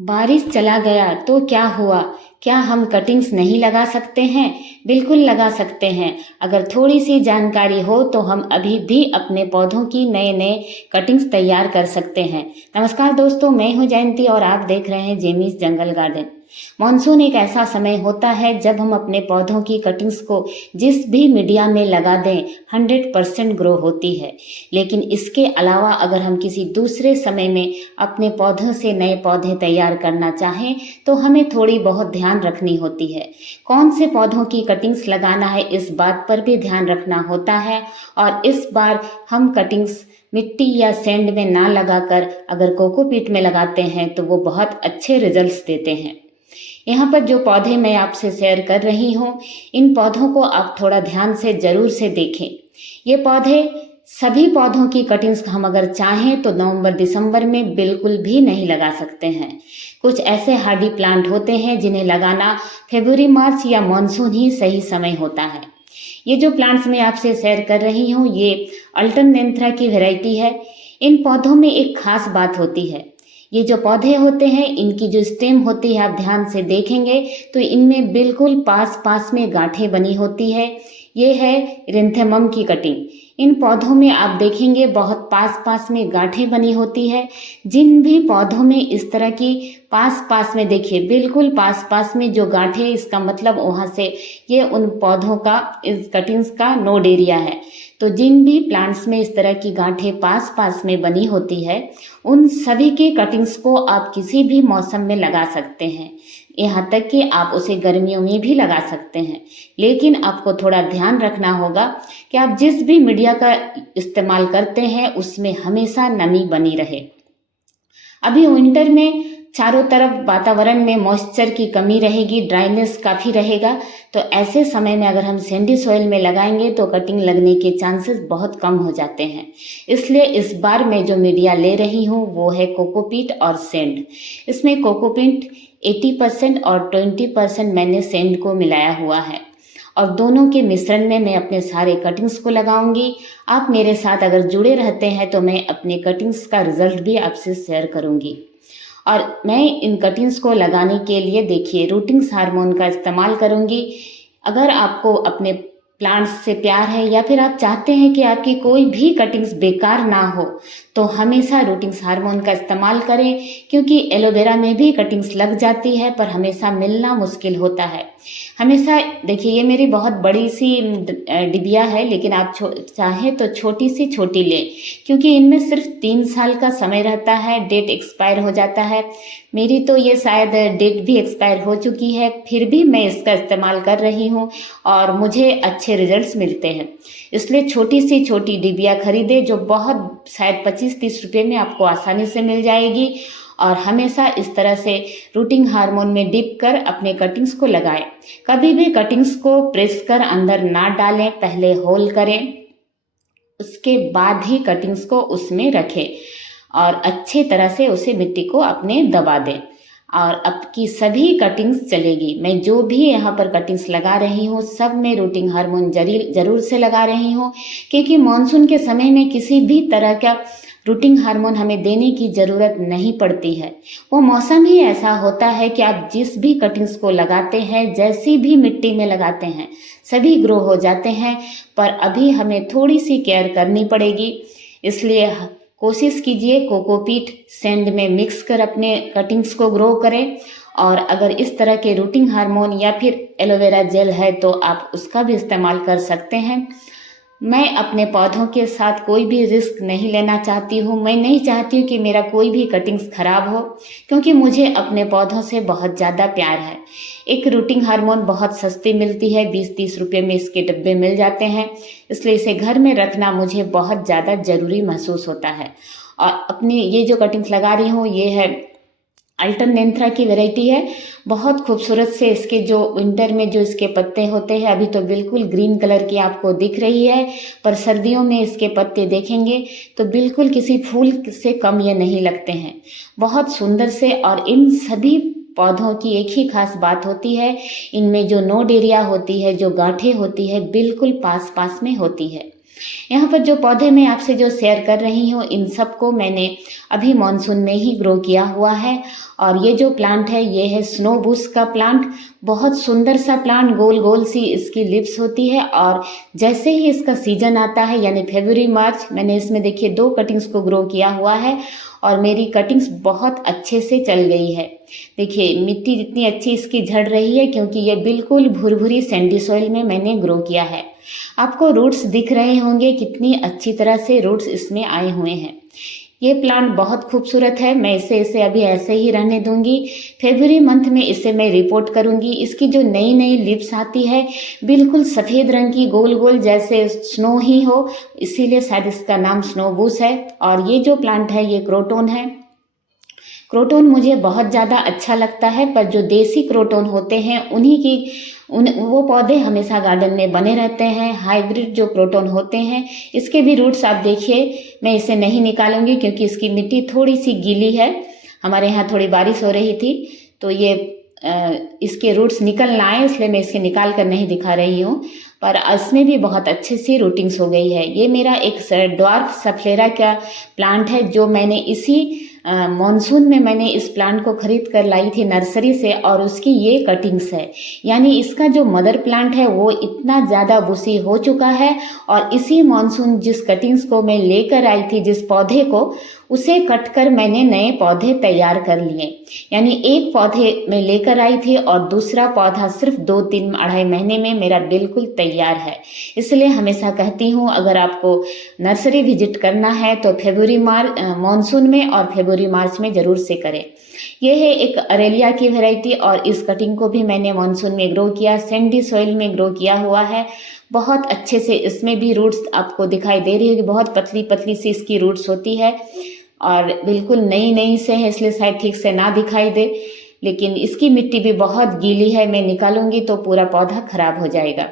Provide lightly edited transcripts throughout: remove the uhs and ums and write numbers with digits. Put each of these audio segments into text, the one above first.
बारिश चला गया तो क्या हुआ? क्या हम कटिंग्स नहीं लगा सकते हैं? बिल्कुल लगा सकते हैं। अगर थोड़ी सी जानकारी हो तो हम अभी भी अपने पौधों की नए नए कटिंग्स तैयार कर सकते हैं। नमस्कार दोस्तों, मैं हूं जयंती और आप देख रहे हैं जेमीज जंगल गार्डन। मॉनसून एक ऐसा समय होता है जब हम अपने पौधों की कटिंग्स को जिस भी मीडिया में लगा दें 100% ग्रो होती है। लेकिन इसके अलावा अगर हम किसी दूसरे समय में अपने पौधों से नए पौधे तैयार करना चाहें तो हमें थोड़ी बहुत ध्यान रखनी होती है। कौन से पौधों की कटिंग्स लगाना है इस बात पर भी ध्यान रखना होता है। और इस बार हम कटिंग्स मिट्टी या सैंड में ना लगाकर अगर कोकोपीट में लगाते हैं तो वो बहुत अच्छे रिजल्ट्स देते हैं। यहाँ पर जो पौधे मैं आपसे शेयर कर रही हूँ, इन पौधों को आप थोड़ा ध्यान से जरूर से देखें। ये पौधे सभी पौधों की कटिंग्स हम अगर चाहें तो नवंबर दिसंबर में बिल्कुल भी नहीं लगा सकते हैं। कुछ ऐसे हार्डी प्लांट होते हैं जिन्हें लगाना फरवरी मार्च या मानसून ही सही समय होता है। ये जो प्लांट्स मैं आपसे शेयर कर रही हूँ ये अल्टरनेंथ्रा की वैरायटी है। इन पौधों में एक खास बात होती है, ये जो पौधे होते हैं इनकी जो स्टेम होती है आप ध्यान से देखेंगे तो इनमें बिल्कुल पास पास में गांठें बनी होती है। ये है रिंथेमम की कटिंग। इन पौधों में आप देखेंगे बहुत पास पास में गांठें बनी होती है। जिन भी पौधों में इस तरह की पास पास में देखिए बिल्कुल पास पास में जो गांठें, इसका मतलब वहाँ से ये उन पौधों का इस कटिंग्स का नोड एरिया है। तो जिन भी प्लांट्स में इस तरह की गांठें पास पास में बनी होती है उन सभी के कटिंग्स को आप किसी भी मौसम में लगा सकते हैं। यहाँ तक कि आप उसे गर्मियों में भी लगा सकते हैं। लेकिन आपको थोड़ा ध्यान रखना होगा कि आप जिस भी मीडिया का इस्तेमाल करते हैं उसमें हमेशा नमी बनी रहे। अभी विंटर में चारों तरफ वातावरण में मॉइस्चर की कमी रहेगी, ड्राइनेस काफ़ी रहेगा। तो ऐसे समय में अगर हम सैंडी सॉइल में लगाएंगे तो कटिंग लगने के चांसेस बहुत कम हो जाते हैं। इसलिए इस बार मैं जो मीडिया ले रही हूँ वो है कोकोपीट और सैंड। इसमें कोकोपीट 80% और 20% मैंने सैंड को मिलाया हुआ है और दोनों के मिश्रण में मैं अपने सारे कटिंग्स को लगाऊंगी। आप मेरे साथ अगर जुड़े रहते हैं तो मैं अपने कटिंग्स का रिजल्ट भी आपसे शेयर करूंगी। और मैं इन कटिंग्स को लगाने के लिए देखिए रूटिंग्स हार्मोन का इस्तेमाल करूंगी। अगर आपको अपने प्लांट्स से प्यार है या फिर आप चाहते हैं कि आपकी कोई भी कटिंग्स बेकार ना हो तो हमेशा रूटिंग्स हार्मोन का इस्तेमाल करें, क्योंकि एलोवेरा में भी कटिंग्स लग जाती है पर हमेशा मिलना मुश्किल होता है। हमेशा देखिए ये मेरी बहुत बड़ी सी डिबिया है, लेकिन आप चाहें तो छोटी सी छोटी लें, क्योंकि इनमें सिर्फ 3 साल का समय रहता है, डेट एक्सपायर हो जाता है। मेरी तो ये शायद डेट भी एक्सपायर हो चुकी है, फिर भी मैं इसका इस्तेमाल कर रही हूँ और मुझे अच्छे रिजल्ट्स मिलते हैं। इसलिए छोटी सी छोटी डिबिया खरीदे जो बहुत शायद 25-30 रुपये में आपको आसानी से मिल जाएगी। और हमेशा इस तरह से रूटिंग हार्मोन में डिप कर अपने कटिंग्स को लगाएं। कभी भी कटिंग्स को प्रेस कर अंदर ना डालें, पहले होल करें, उसके बाद ही कटिंग्स को उसमें रखें और अच्छी तरह से उसे मिट्टी को अपने दबा दें और आपकी सभी कटिंग्स चलेगी। मैं जो भी यहाँ पर कटिंग्स लगा रही हूँ सब में रूटिंग हार्मोन जरूर से लगा रही हूँ, क्योंकि मानसून के समय में किसी भी तरह का रूटिंग हार्मोन हमें देने की ज़रूरत नहीं पड़ती है। वो मौसम ही ऐसा होता है कि आप जिस भी कटिंग्स को लगाते हैं, जैसी भी मिट्टी में लगाते हैं, सभी ग्रो हो जाते हैं। पर अभी हमें थोड़ी सी केयर करनी पड़ेगी। इसलिए कोशिश कीजिए कोकोपीट सैंड में मिक्स कर अपने कटिंग्स को ग्रो करें। और अगर इस तरह के रूटिंग हार्मोन या फिर एलोवेरा जेल है तो आप उसका भी इस्तेमाल कर सकते हैं। मैं अपने पौधों के साथ कोई भी रिस्क नहीं लेना चाहती हूँ। मैं नहीं चाहती हूँ कि मेरा कोई भी कटिंग्स खराब हो, क्योंकि मुझे अपने पौधों से बहुत ज़्यादा प्यार है। एक रूटिंग हार्मोन बहुत सस्ती मिलती है, 20-30 रुपये में इसके डब्बे मिल जाते हैं। इसलिए इसे घर में रखना मुझे बहुत ज़्यादा ज़रूरी महसूस होता है। और अपनी ये जो कटिंग्स लगा रही हूँ ये है अल्टरनेंथ्रा की वैरायटी है। बहुत खूबसूरत से इसके जो विंटर में जो इसके पत्ते होते हैं अभी तो बिल्कुल ग्रीन कलर की आपको दिख रही है, पर सर्दियों में इसके पत्ते देखेंगे तो बिल्कुल किसी फूल से कम ये नहीं लगते हैं, बहुत सुंदर से। और इन सभी पौधों की एक ही खास बात होती है, इनमें जो नोड एरिया होती है, जो गांठें होती है, बिल्कुल पास पास में होती है। यहाँ पर जो पौधे मैं आपसे जो शेयर कर रही हूँ, इन सबको मैंने अभी मानसून में ही ग्रो किया हुआ है। और ये जो प्लांट है ये है स्नो बुश का प्लांट। बहुत सुंदर सा प्लांट, गोल गोल सी इसकी लिप्स होती है। और जैसे ही इसका सीजन आता है यानी फरवरी मार्च, मैंने इसमें देखिए 2 कटिंग्स को ग्रो किया हुआ है और मेरी कटिंग्स बहुत अच्छे से चल गई है। देखिए मिट्टी जितनी अच्छी इसकी झड़ रही है, क्योंकि ये बिल्कुल भुरभुरी सैंडी सॉइल में मैंने ग्रो किया है। आपको रूट्स दिख रहे होंगे, कितनी अच्छी तरह से रूट्स इसमें आए हुए हैं। ये प्लांट बहुत खूबसूरत है। मैं इसे अभी ऐसे ही रहने दूंगी। फरवरी मंथ में इसे मैं रिपोर्ट करूंगी। इसकी जो नई नई लिप्स आती है बिल्कुल सफ़ेद रंग की, गोल गोल जैसे स्नो ही हो, इसीलिए शायद इसका नाम स्नो बुश है। और ये जो प्लांट है ये क्रोटोन है। क्रोटोन मुझे बहुत ज़्यादा अच्छा लगता है, पर जो देसी क्रोटोन होते हैं वो पौधे हमेशा गार्डन में बने रहते हैं। हाइब्रिड जो क्रोटोन होते हैं इसके भी रूट्स आप देखिए, मैं इसे नहीं निकालूंगी क्योंकि इसकी मिट्टी थोड़ी सी गीली है। हमारे यहाँ थोड़ी बारिश हो रही थी तो ये इसके रूट्स निकल ना आए, इसलिए मैं इसे निकाल कर नहीं दिखा रही हूँ। पर इसमें भी बहुत अच्छी सी रूटिंग्स हो गई है। ये मेरा एक ड्वार्फ सफलेरा का प्लांट है जो मैंने इसी मॉनसून में मैंने इस प्लांट को खरीद कर लाई थी नर्सरी से, और उसकी ये कटिंग्स है। यानी इसका जो मदर प्लांट है वो इतना ज़्यादा बुशी हो चुका है, और इसी मॉनसून जिस कटिंग्स को मैं लेकर आई थी, जिस पौधे को, उसे कट कर मैंने नए पौधे तैयार कर लिए। यानी एक पौधे मैं लेकर आई थी और दूसरा पौधा सिर्फ 2-3 अढ़ाई महीने में मेरा बिल्कुल तैयार है। इसलिए हमेशा कहती हूँ अगर आपको नर्सरी विजिट करना है तो मॉनसून में और फरवरी मार्च में ज़रूर से करें। यह है एक अरेलिया की वैरायटी और इस कटिंग को भी मैंने मॉनसून में ग्रो किया, सैंडी सॉइल में ग्रो किया हुआ है। बहुत अच्छे से इसमें भी रूट्स आपको दिखाई दे रही है कि बहुत पतली पतली सी इसकी रूट्स होती है और बिल्कुल नई नई से है, इसलिए शायद ठीक से ना दिखाई दे। लेकिन इसकी मिट्टी भी बहुत गीली है, मैं निकालूंगी तो पूरा पौधा खराब हो जाएगा।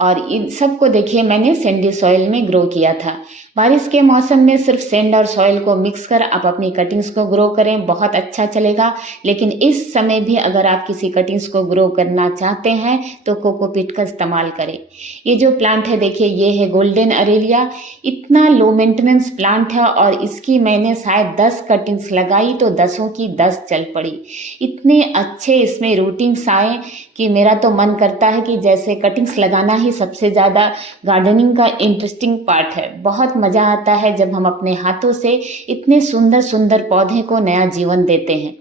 और इन सबको देखिए मैंने सैंडी सॉइल में ग्रो किया था। बारिश के मौसम में सिर्फ सैंड और सॉइल को मिक्स कर आप अपनी कटिंग्स को ग्रो करें, बहुत अच्छा चलेगा। लेकिन इस समय भी अगर आप किसी कटिंग्स को ग्रो करना चाहते हैं तो कोकोपीट का इस्तेमाल करें। ये जो प्लांट है देखिए, ये है गोल्डन अरेलिया। इतना लो मेंटेनेंस प्लांट है और इसकी मैंने शायद 10 कटिंग्स लगाई तो 10 की 10 चल पड़ी। इतने अच्छे इसमें रूटिंग्स आए कि मेरा तो मन करता है कि जैसे कटिंग्स लगाना ही सबसे ज़्यादा गार्डनिंग का इंटरेस्टिंग पार्ट है। बहुत मज़ा आता है जब हम अपने हाथों से इतने सुंदर सुंदर पौधे को नया जीवन देते हैं।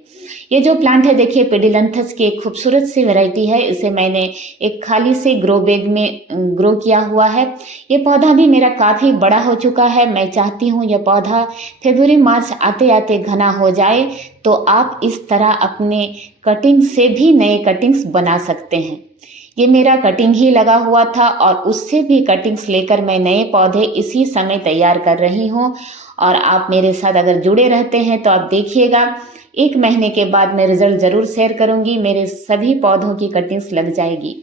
ये जो प्लांट है देखिए, पेडिलंथस की एक खूबसूरत सी वैरायटी है। इसे मैंने एक खाली से ग्रो बैग में ग्रो किया हुआ है। ये पौधा भी मेरा काफ़ी बड़ा हो चुका है। मैं चाहती हूँ यह पौधा फरवरी मार्च आते आते घना हो जाए, तो आप इस तरह अपने कटिंग से भी नए कटिंग्स बना सकते हैं। ये मेरा कटिंग ही लगा हुआ था और उससे भी कटिंग्स लेकर मैं नए पौधे इसी समय तैयार कर रही हूँ। और आप मेरे साथ अगर जुड़े रहते हैं तो आप देखिएगा 1 महीने के बाद मैं रिजल्ट ज़रूर शेयर करूँगी। मेरे सभी पौधों की कटिंग्स लग जाएगी।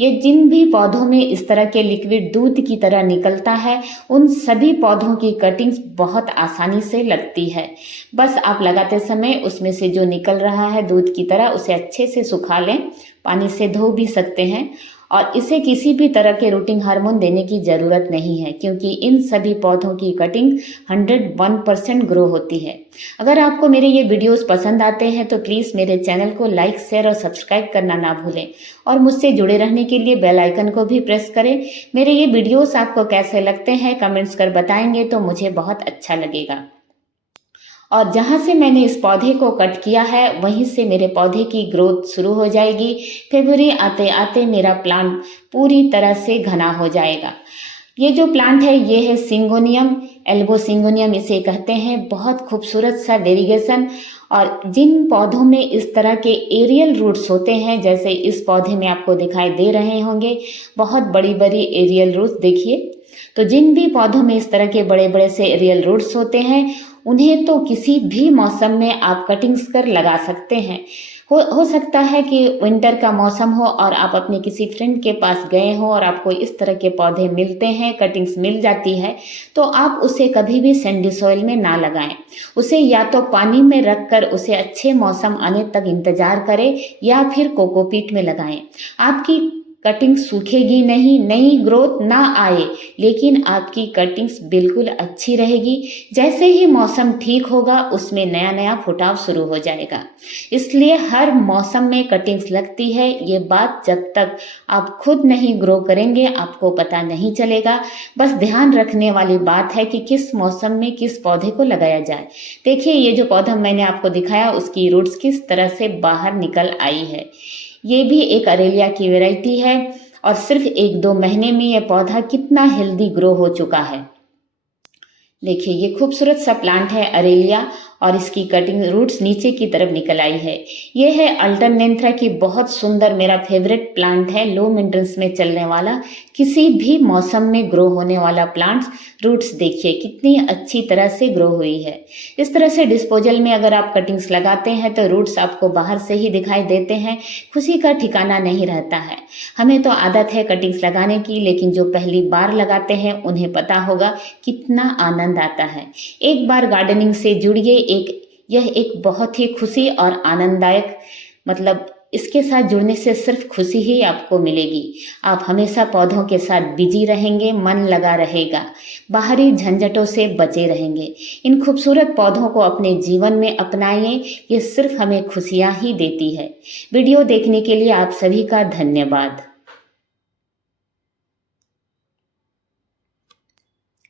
ये जिन भी पौधों में इस तरह के लिक्विड दूध की तरह निकलता है, उन सभी पौधों की कटिंग्स बहुत आसानी से लगती है। बस आप लगाते समय उसमें से जो निकल रहा है दूध की तरह, उसे अच्छे से सुखा लें, पानी से धो भी सकते हैं। और इसे किसी भी तरह के रूटिंग हार्मोन देने की ज़रूरत नहीं है, क्योंकि इन सभी पौधों की कटिंग 101% ग्रो होती है। अगर आपको मेरे ये वीडियोस पसंद आते हैं तो प्लीज़ मेरे चैनल को लाइक, शेयर और सब्सक्राइब करना ना भूलें, और मुझसे जुड़े रहने के लिए बेल आइकन को भी प्रेस करें। मेरे ये वीडियोस आपको कैसे लगते हैं कमेंट्स कर बताएंगे तो मुझे बहुत अच्छा लगेगा। और जहाँ से मैंने इस पौधे को कट किया है वहीं से मेरे पौधे की ग्रोथ शुरू हो जाएगी। फरवरी आते आते मेरा प्लांट पूरी तरह से घना हो जाएगा। ये जो प्लांट है ये है सिंगोनियम, एल्बो सिंगोनियम इसे कहते हैं। बहुत खूबसूरत सा वेरिगेशन। और जिन पौधों में इस तरह के एरियल रूट्स होते हैं, जैसे इस पौधे में आपको दिखाई दे रहे होंगे बहुत बड़ी बड़ी एरियल रूट्स, देखिए। तो जिन भी पौधों में इस तरह के बड़े बड़े से एरियल रूट्स होते हैं उन्हें तो किसी भी मौसम में आप कटिंग्स कर लगा सकते हैं। हो सकता है कि विंटर का मौसम हो और आप अपने किसी फ्रेंड के पास गए हो और आपको इस तरह के पौधे मिलते हैं, कटिंग्स मिल जाती है, तो आप उसे कभी भी सैंडी सॉइल में ना लगाएं। उसे या तो पानी में रख कर उसे अच्छे मौसम आने तक इंतजार करें या फिर कोकोपीट में लगाएं। आपकी कटिंग सूखेगी नहीं, नई ग्रोथ ना आए, लेकिन आपकी कटिंग्स बिल्कुल अच्छी रहेगी। जैसे ही मौसम ठीक होगा उसमें नया नया फुटाव शुरू हो जाएगा। इसलिए हर मौसम में कटिंग्स लगती है, ये बात जब तक आप खुद नहीं ग्रो करेंगे आपको पता नहीं चलेगा। बस ध्यान रखने वाली बात है कि किस मौसम में किस पौधे को लगाया जाए। देखिए ये जो पौधा मैंने आपको दिखाया उसकी रूट्स किस तरह से बाहर निकल आई है। ये भी एक अरेलिया की वैरायटी है और सिर्फ 1-2 महीने में ये पौधा कितना हेल्दी ग्रो हो चुका है। देखिए ये खूबसूरत सा प्लांट है अरेलिया और इसकी कटिंग रूट्स नीचे की तरफ निकल आई है। ये है अल्टरनेंथ्रा की बहुत सुंदर, मेरा फेवरेट प्लांट है, लो मेंटेनेंस में चलने वाला, किसी भी मौसम में ग्रो होने वाला प्लांट्स। रूट्स देखिए कितनी अच्छी तरह से ग्रो हुई है। इस तरह से डिस्पोजल में अगर आप कटिंग्स लगाते हैं तो रूट्स आपको बाहर से ही दिखाई देते हैं, खुशी का ठिकाना नहीं रहता है। हमें तो आदत है कटिंग्स लगाने की, लेकिन जो पहली बार लगाते हैं उन्हें पता होगा कितना आनंद आता है। एक बार गार्डनिंग से जुड़िए, यह एक बहुत ही खुशी और आनंददायक, मतलब इसके साथ जुड़ने से सिर्फ खुशी ही आपको मिलेगी। आप हमेशा पौधों के साथ बिजी रहेंगे, मन लगा रहेगा, बाहरी झंझटों से बचे रहेंगे। इन खूबसूरत पौधों को अपने जीवन में अपनाइए, ये सिर्फ हमें खुशियाँ ही देती है। वीडियो देखने के लिए आप सभी का धन्यवाद।